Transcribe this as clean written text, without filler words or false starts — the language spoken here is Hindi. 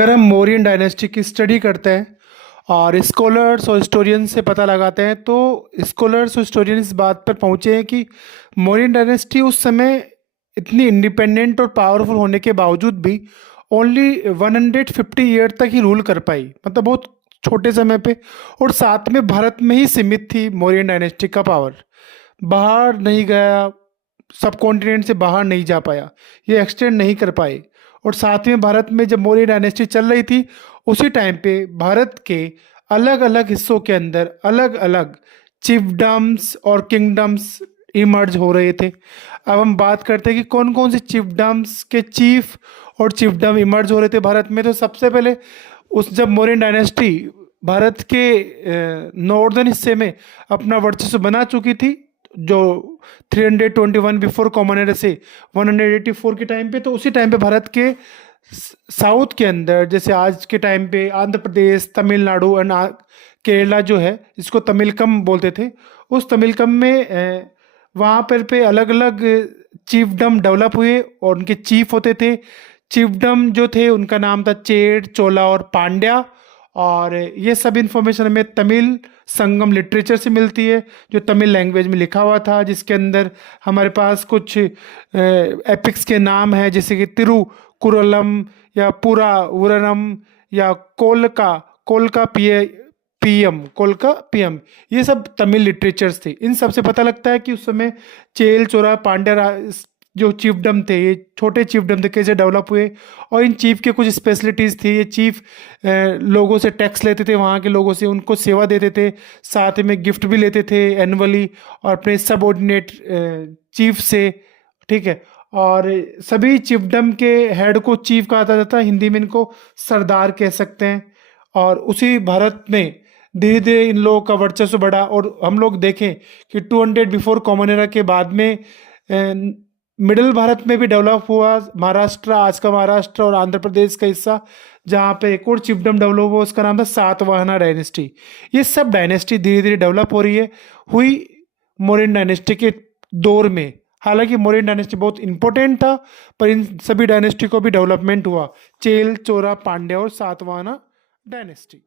अगर हम मौर्यन डायनेस्टी की स्टडी करते हैं और स्कॉलर्स और हिस्टोरियन से पता लगाते हैं तो स्कॉलर्स और हिस्टोरियन इस बात पर पहुँचे हैं कि मौर्यन डायनेस्टी उस समय इतनी इंडिपेंडेंट और पावरफुल होने के बावजूद भी ओनली 150 ईयर तक ही रूल कर पाई, मतलब बहुत छोटे समय पे। और साथ में भारत में ही सीमित थी मौर्यन डायनेस्टी का पावर, बाहर नहीं गया, सब कॉन्टिनेंट से बाहर नहीं जा पाया, ये एक्सटेंड नहीं कर पाए। और साथ में भारत में जब मौर्य डायनेस्टी चल रही थी उसी टाइम पे भारत के अलग अलग हिस्सों के अंदर अलग अलग चिफडम्स और किंगडम्स इमर्ज हो रहे थे। अब हम बात करते हैं कि कौन कौन से चिफडम्स के चीफ और चिफडम इमर्ज हो रहे थे भारत में। तो सबसे पहले उस जब मौर्यन डायनेस्टी भारत के नॉर्दर्न हिस्से में अपना वर्चस्व बना चुकी थी, जो 321 बिफोर कॉमन एरा से 184 के टाइम पे, तो उसी टाइम पे भारत के साउथ के अंदर, जैसे आज के टाइम पे आंध्र प्रदेश, तमिलनाडु एंड केरला जो है, इसको तमिलकम बोलते थे, उस तमिलकम में वहाँ पर पे अलग अलग चीफडम डेवलप हुए और उनके चीफ होते थे। चीफडम जो थे उनका नाम था चेर, चोला और पांड्या। और ये सब इन्फॉर्मेशन हमें तमिल संगम लिटरेचर से मिलती है, जो तमिल लैंग्वेज में लिखा हुआ था, जिसके अंदर हमारे पास कुछ एपिक्स के नाम हैं, जैसे कि तिरुकुरलम या पुरा उरनम या कोलका कोलका पीएम, ये सब तमिल लिटरेचर्स थे। इन सब से पता लगता है कि उस समय चेल, चोरा, पांड्या जो चीफडम थे, ये छोटे चीफडम थे, कैसे डेवलप हुए। और इन चीफ के कुछ स्पेशलिटीज़ थी। ये चीफ लोगों से टैक्स लेते थे, वहाँ के लोगों से उनको सेवा देते थे, साथ में गिफ्ट भी लेते थे एनुअली और अपने सबऑर्डिनेट चीफ से, ठीक है। और सभी चिफडम के हेड को चीफ कहा जाता था, हिंदी में इनको सरदार कह सकते हैं। और उसी भारत में धीरे धीरे इन लोगों का वर्चस्व बढ़ा। और हम लोग देखें कि 200 बिफोर कॉमन एरा के बाद में मिडिल भारत में भी डेवलप हुआ। महाराष्ट्र, आज का महाराष्ट्र और आंध्र प्रदेश का हिस्सा, जहाँ पे एक और चिफडम डेवलप हुआ, उसका नाम था सातवाहना डायनेस्टी। ये सब डायनेस्टी धीरे धीरे डेवलप हो रही है, हुई मौर्यन डायनेस्टी के दौर में। हालांकि मौर्यन डायनेस्टी बहुत इंपॉर्टेंट था, पर इन सभी डायनेस्टी को भी डेवलपमेंट हुआ, चेल, चोरा, पांड्या और सातवाहना डायनेस्टी।